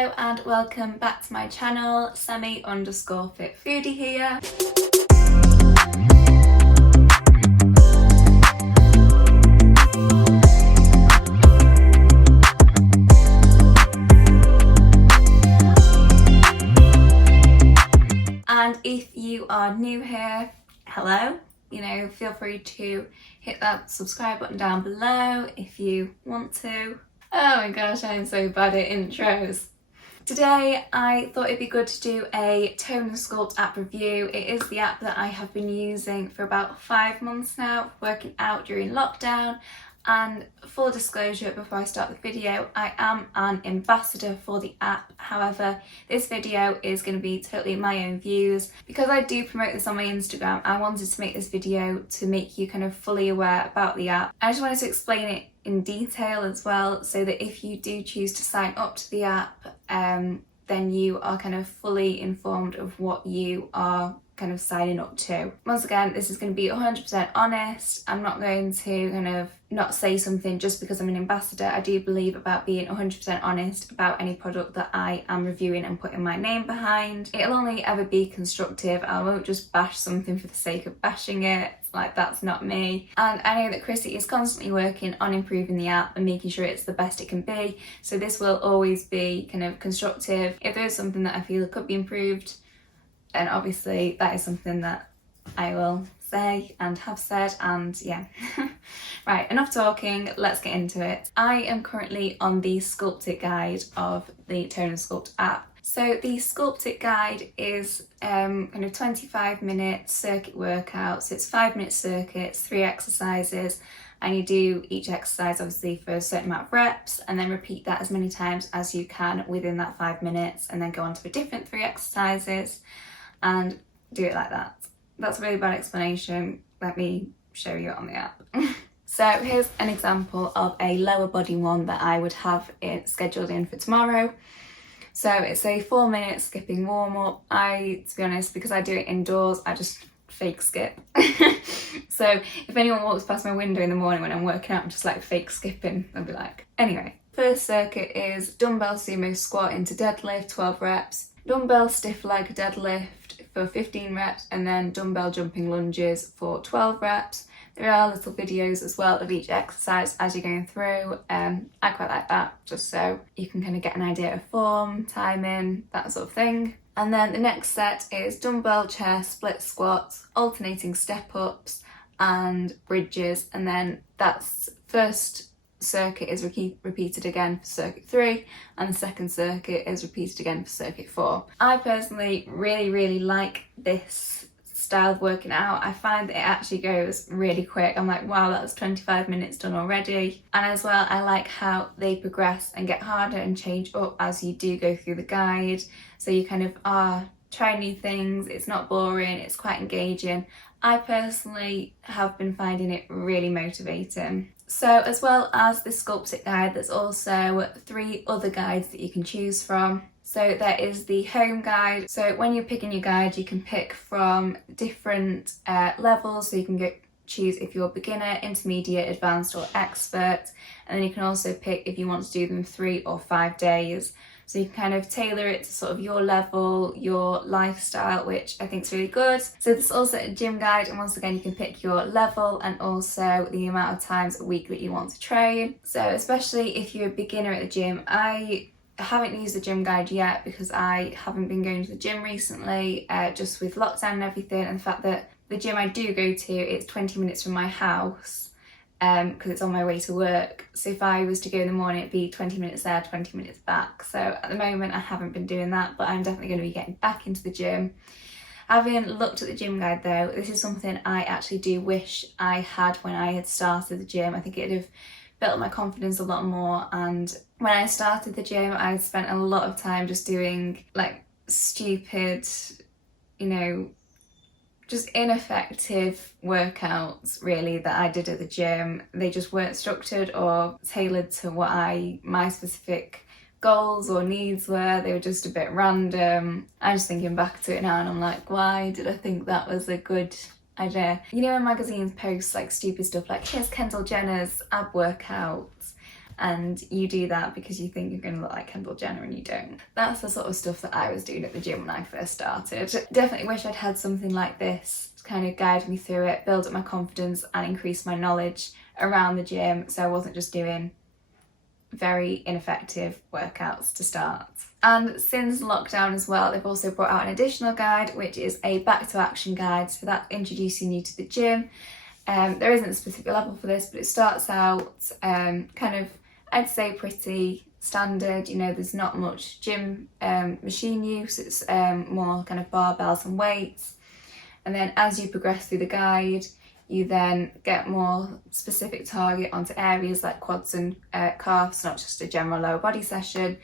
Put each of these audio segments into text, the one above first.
Hello and welcome back to my channel, Semi_fit foodie here. And if you are new here, hello. Feel free to hit that subscribe button down below if you want to. Oh my gosh, I am so bad at intros. Today I thought it'd be good to do a Tone and Sculpt app review. It is the app that I have been using for about 5 months now, working out during lockdown. And full disclosure before I start the video, I am an ambassador for the app. However, this video is going to be totally my own views. Because I do promote this on my Instagram, I wanted to make this video to make you kind of fully aware about the app. I just wanted to explain it in detail as well, so that if you do choose to sign up to the app, then you are kind of fully informed of what you are kind of signing up to. Once again, this is going to be 100% honest. I'm not going to kind of not say something just because I'm an ambassador. I do believe about being 100% honest about any product that I am reviewing and putting my name behind. It'll only ever be constructive. I won't just bash something for the sake of bashing it. Like, that's not me. And I know that Krissy is constantly working on improving the app and making sure it's the best it can be. So this will always be kind of constructive. If there's something that I feel could be improved, then obviously that is something that I will say and have said, and yeah. Right, enough talking, let's get into it. I am currently on the Sculpted guide of the Tone and Sculpt app. So the Sculpted guide is kind of 25-minute circuit workout. So it's 5-minute circuits, 3 exercises, and you do each exercise obviously for a certain amount of reps, and then repeat that as many times as you can within that 5 minutes, and then go on to a different 3 exercises and do it like that. That's a really bad explanation. Let me show you it on the app. So here's an example of a lower body one that I would have it scheduled in for tomorrow. So it's a 4-minute skipping warm up. To be honest, because I do it indoors, I just fake skip. So if anyone walks past my window in the morning when I'm working out, I'm just like fake skipping. I'll be like, anyway. First circuit is dumbbell sumo squat into deadlift, 12 reps. Dumbbell stiff leg deadlift for 15 reps, and then dumbbell jumping lunges for 12 reps. There are little videos as well of each exercise as you're going through. I quite like that, just so you can kind of get an idea of form, timing, that sort of thing. And then the next set is dumbbell chair split squats, alternating step ups and bridges, and then that's first circuit is repeated again for circuit 3, and the second circuit is repeated again for circuit 4. I personally really like this style of working out. I find that it actually goes really quick. I'm like, wow, that's 25 minutes done already. And as well, I like how they progress and get harder and change up as you do go through the guide. So you kind of are trying new things. It's not boring, it's quite engaging. I personally have been finding it really motivating. So as well as the Sculpted guide, there's also 3 other guides that you can choose from. So there is the home guide. So when you're picking your guide, you can pick from different levels. So you can choose if you're beginner, intermediate, advanced or expert. And then you can also pick if you want to do them 3 or 5 days. So you can kind of tailor it to sort of your level, your lifestyle, which I think is really good. So there's also a gym guide, and once again, you can pick your level and also the amount of times a week that you want to train. So especially if you're a beginner at the gym, I haven't used the gym guide yet because I haven't been going to the gym recently, just with lockdown and everything, and the fact that the gym I do go to, it's 20 minutes from my house. Because it's on my way to work. So if I was to go in the morning, it'd be 20 minutes there, 20 minutes back. So at the moment I haven't been doing that, but I'm definitely going to be getting back into the gym. Having looked at the gym guide though, this is something I actually do wish I had when I had started the gym. I think it'd have built my confidence a lot more, and when I started the gym I spent a lot of time just doing like stupid, just ineffective workouts really that I did at the gym. They just weren't structured or tailored to what my specific goals or needs were. They were just a bit random. I'm just thinking back to it now and I'm like, why did I think that was a good idea? When magazines post like stupid stuff like, here's Kendall Jenner's ab workouts, and you do that because you think you're going to look like Kendall Jenner and you don't. That's the sort of stuff that I was doing at the gym when I first started. Definitely wish I'd had something like this to kind of guide me through it, build up my confidence and increase my knowledge around the gym, so I wasn't just doing very ineffective workouts to start. And since lockdown as well, they've also brought out an additional guide, which is a back to action guide. So that's introducing you to the gym. There isn't a specific level for this, but it starts out kind of, I'd say, pretty standard. You know, there's not much gym machine use. It's more kind of barbells and weights. And then as you progress through the guide, you then get more specific target onto areas like quads and calves, not just a general lower body session.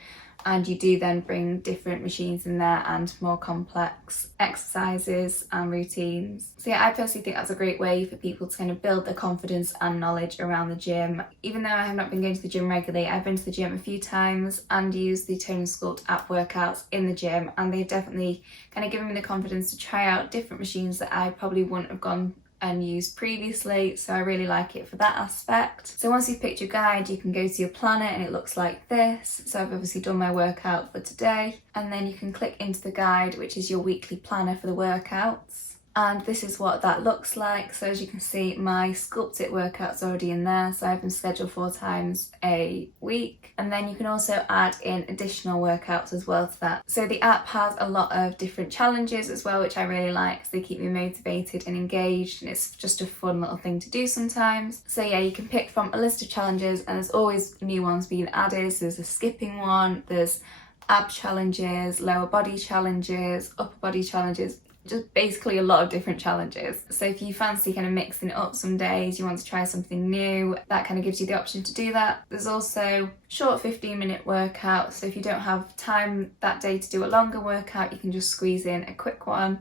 And you do then bring different machines in there and more complex exercises and routines. So yeah, I personally think that's a great way for people to kind of build their confidence and knowledge around the gym. Even though I have not been going to the gym regularly, I've been to the gym a few times and used the Tone and Sculpt app workouts in the gym, and they've definitely kind of given me the confidence to try out different machines that I probably wouldn't have gone and used previously, so I really like it for that aspect. So once you've picked your guide, you can go to your planner and it looks like this. So I've obviously done my workout for today, and then you can click into the guide, which is your weekly planner for the workouts. And this is what that looks like. So as you can see, my Sculpted workout's already in there, so I've been scheduled 4 times a week. And then you can also add in additional workouts as well to that. So the app has a lot of different challenges as well, which I really like because they keep me motivated and engaged, and it's just a fun little thing to do sometimes. So yeah, you can pick from a list of challenges, and there's always new ones being added. So there's a skipping one, there's ab challenges, lower body challenges, upper body challenges, just basically a lot of different challenges. So if you fancy kind of mixing it up some days, you want to try something new, that kind of gives you the option to do that. There's also short 15-minute workouts, so if you don't have time that day to do a longer workout, you can just squeeze in a quick one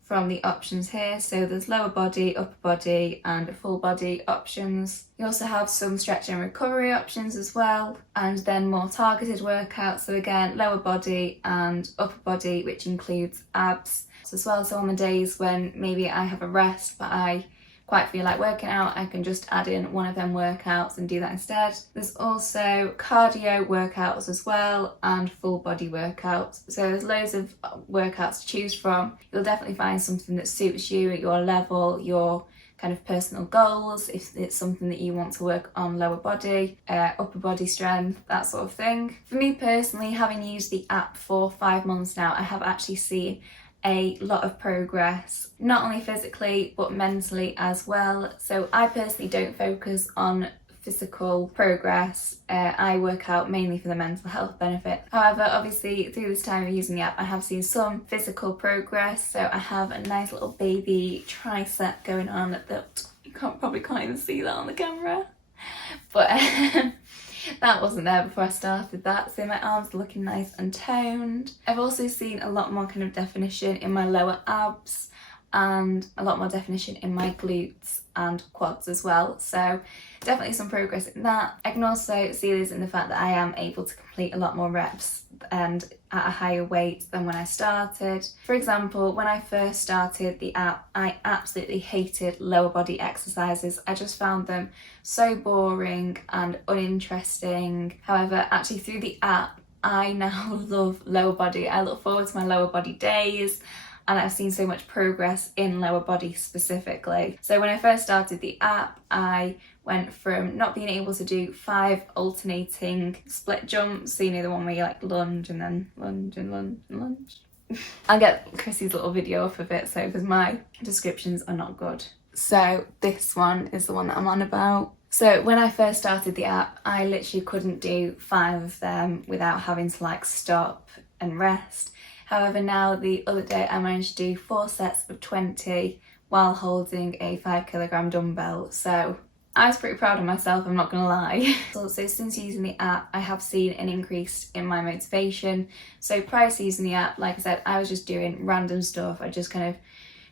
from the options here. So there's lower body, upper body and full body options. You also have some stretch and recovery options as well, and then more targeted workouts. So again, lower body and upper body, which includes abs as well. So on the days when maybe I have a rest but I quite feel like working out, I can just add in one of them workouts and do that instead. There's also cardio workouts as well and full body workouts. So there's loads of workouts to choose from. You'll definitely find something that suits you at your level, your kind of personal goals, if it's something that you want to work on lower body, upper body strength, that sort of thing. For me personally, having used the app for 5 months now, I have actually seen a lot of progress, not only physically but mentally as well. So I personally don't focus on physical progress. I work out mainly for the mental health benefit. However, obviously through this time of using the app, I have seen some physical progress. So I have a nice little baby tricep going on that you probably can't even see that on the camera, but that wasn't there before I started that. So my arms are looking nice and toned. I've also seen a lot more kind of definition in my lower abs and a lot more definition in my glutes and quads as well. So definitely some progress in that. I can also see this in the fact that I am able to complete a lot more reps and at a higher weight than when I started. For example, when I first started the app, I absolutely hated lower body exercises. I just found them so boring and uninteresting. However, actually through the app, I now love lower body. I look forward to my lower body days, and I've seen so much progress in lower body specifically. So when I first started the app, I went from not being able to do 5 alternating split jumps, so you know the one where you like lunge and then lunge and lunge and lunge. I'll get Krissy's little video off of it, so because my descriptions are not good. So this one is the one that I'm on about. So when I first started the app, I literally couldn't do 5 of them without having to like stop and rest. However, now the other day I managed to do 4 sets of 20 while holding a 5 kilogram dumbbell. So I was pretty proud of myself, I'm not gonna lie. So since using the app, I have seen an increase in my motivation. So prior to using the app, like I said, I was just doing random stuff. I just kind of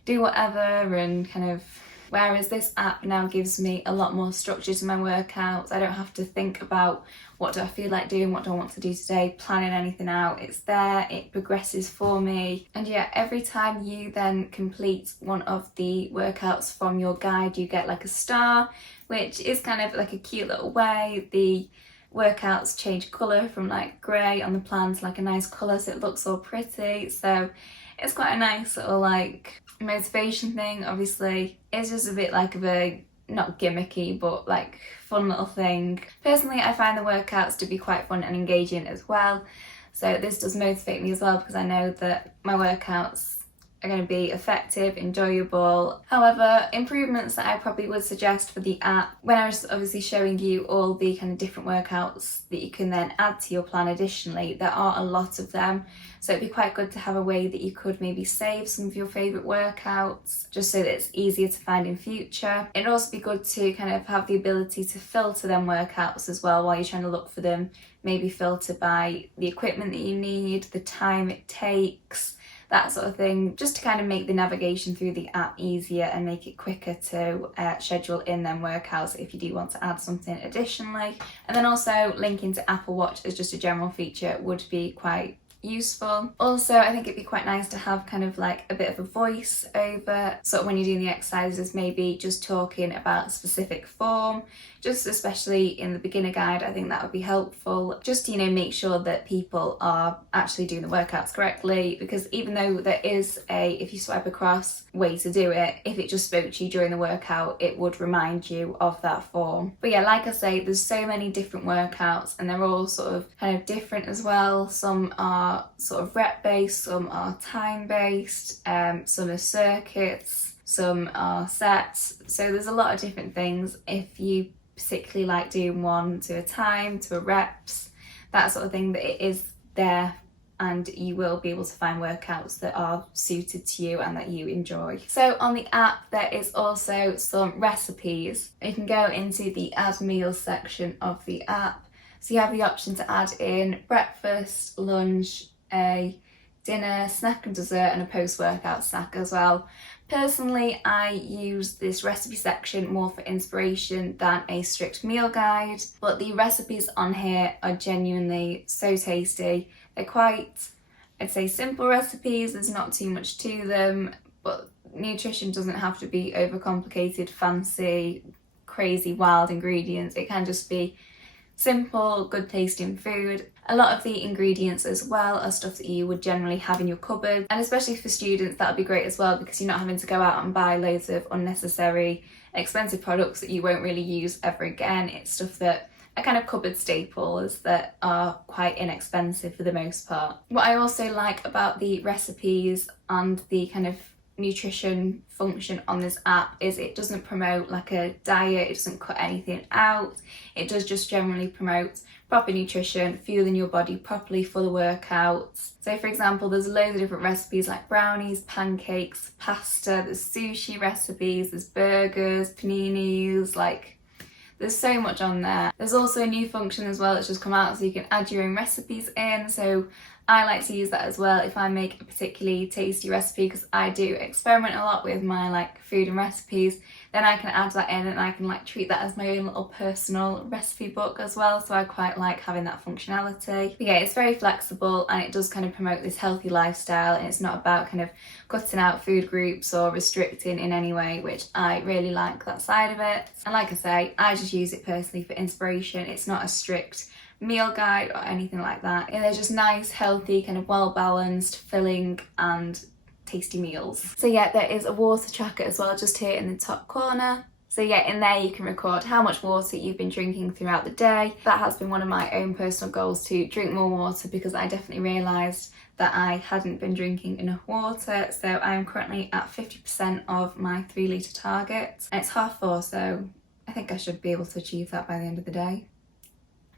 do whatever and kind of, whereas this app now gives me a lot more structure to my workouts. I don't have to think about what do I feel like doing, what do I want to do today, planning anything out. It's there, it progresses for me. And yeah, every time you then complete one of the workouts from your guide, you get like a star, which is kind of like a cute little way. The workouts change colour from like grey on the plan to like a nice colour, so it looks all pretty. So it's quite a nice little like motivation thing. Obviously it's just a bit like of a, not gimmicky, but like fun little thing. Personally, I find the workouts to be quite fun and engaging as well, so this does motivate me as well, because I know that my workouts are going to be effective, enjoyable. However, improvements that I probably would suggest for the app, when I was obviously showing you all the kind of different workouts that you can then add to your plan additionally, there are a lot of them, so it'd be quite good to have a way that you could maybe save some of your favourite workouts, just so that it's easier to find in future. It'd also be good to kind of have the ability to filter them workouts as well while you're trying to look for them, maybe filter by the equipment that you need, the time it takes, that sort of thing, just to kind of make the navigation through the app easier and make it quicker to schedule in them workouts if you do want to add something additionally. And then also linking to Apple Watch as just a general feature would be quite useful. Also, I think it'd be quite nice to have kind of like a bit of a voice over, sort of when you're doing the exercises, maybe just talking about specific form, just especially in the beginner guide. I think that would be helpful, just to, you know, make sure that people are actually doing the workouts correctly, because even though there is a, if you swipe across, way to do it, if it just spoke to you during the workout, it would remind you of that form. But yeah, like I say, there's so many different workouts and they're all sort of kind of different as well. Some are sort of rep based, some are time based, some are circuits, some are sets. So there's a lot of different things. If you particularly like doing one to a time, to a reps, that sort of thing, that it is there, and you will be able to find workouts that are suited to you and that you enjoy. So on the app there is also some recipes. You can go into the add meals section of the app. So you have the option to add in breakfast, lunch, a dinner, snack and dessert, and a post-workout snack as well. Personally, I use this recipe section more for inspiration than a strict meal guide, but the recipes on here are genuinely so tasty. They're quite, I'd say, simple recipes. There's not too much to them, but nutrition doesn't have to be overcomplicated, fancy, crazy, wild ingredients. It can just be simple, good tasting food. A lot of the ingredients as well are stuff that you would generally have in your cupboard, and especially for students that would be great as well, because you're not having to go out and buy loads of unnecessary expensive products that you won't really use ever again. It's stuff that are kind of cupboard staples that are quite inexpensive for the most part. What I also like about the recipes and the kind of nutrition function on this app is it doesn't promote like a diet, it doesn't cut anything out. It does just generally promote proper nutrition, fueling your body properly for the workouts. So for example, there's loads of different recipes like brownies, pancakes, pasta, there's sushi recipes, there's burgers, paninis, like there's so much on there. There's also a new function as well that's just come out, so you can add your own recipes in. So I like to use that as well if I make a particularly tasty recipe, because I do experiment a lot with my like food and recipes. Then I can add that in and I can like treat that as my own little personal recipe book as well, so I quite like having that functionality. But yeah, it's very flexible and it does kind of promote this healthy lifestyle, and it's not about kind of cutting out food groups or restricting in any way, which I really like that side of it. And like I say, I just use it personally for inspiration. It's not a strict meal guide or anything like that. And they're just nice, healthy, kind of well balanced, filling and tasty meals. So yeah, there is a water tracker as well just here in the top corner. So yeah, in there you can record how much water you've been drinking throughout the day. That has been one of my own personal goals, to drink more water, because I definitely realised that I hadn't been drinking enough water. So I'm currently at 50% of my 3 litre target, and it's 4:30, so I think I should be able to achieve that by the end of the day.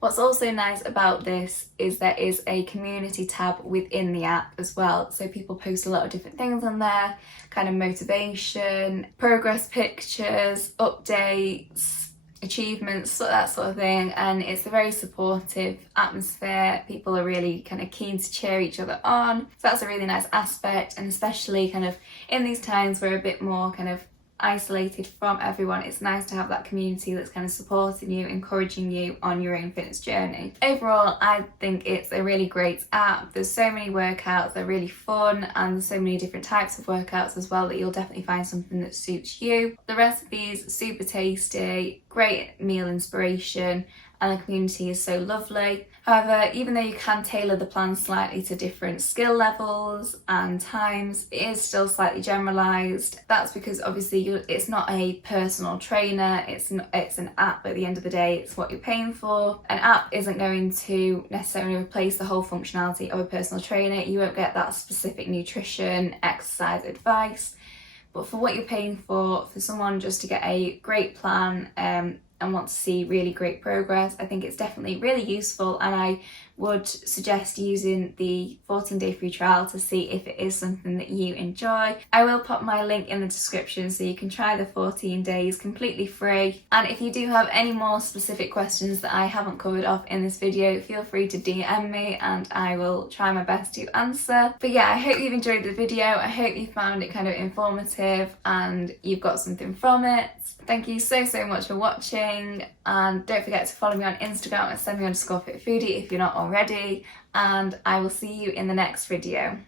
What's also nice about this is there is a community tab within the app as well, so people post a lot of different things on there, kind of motivation, progress pictures, updates, achievements, that sort of thing, and it's a very supportive atmosphere. People are really kind of keen to cheer each other on, so that's a really nice aspect. And especially kind of in these times we're a bit more kind of isolated from everyone, it's nice to have that community that's kind of supporting you, encouraging you on your own fitness journey. Overall, I think it's a really great app. There's so many workouts, they're really fun, and there's so many different types of workouts as well that you'll definitely find something that suits you. The recipes, super tasty, great meal inspiration, and the community is so lovely. However, even though you can tailor the plan slightly to different skill levels and times, it is still slightly generalised. That's because obviously it's not a personal trainer, it's an app at the end of the day, it's what you're paying for. An app isn't going to necessarily replace the whole functionality of a personal trainer. You won't get that specific nutrition, exercise advice. But for what you're paying for someone just to get a great plan and want to see really great progress, I think it's definitely really useful, and I would suggest using the 14-day free trial to see if it is something that you enjoy. I will pop my link in the description so you can try the 14 days completely free. And if you do have any more specific questions that I haven't covered off in this video, feel free to DM me and I will try my best to answer. But yeah, I hope you've enjoyed the video. I hope you found it kind of informative and you've got something from it. Thank you so much for watching, and don't forget to follow me on Instagram at semi_fit_foodie if you're not already, and I will see you in the next video.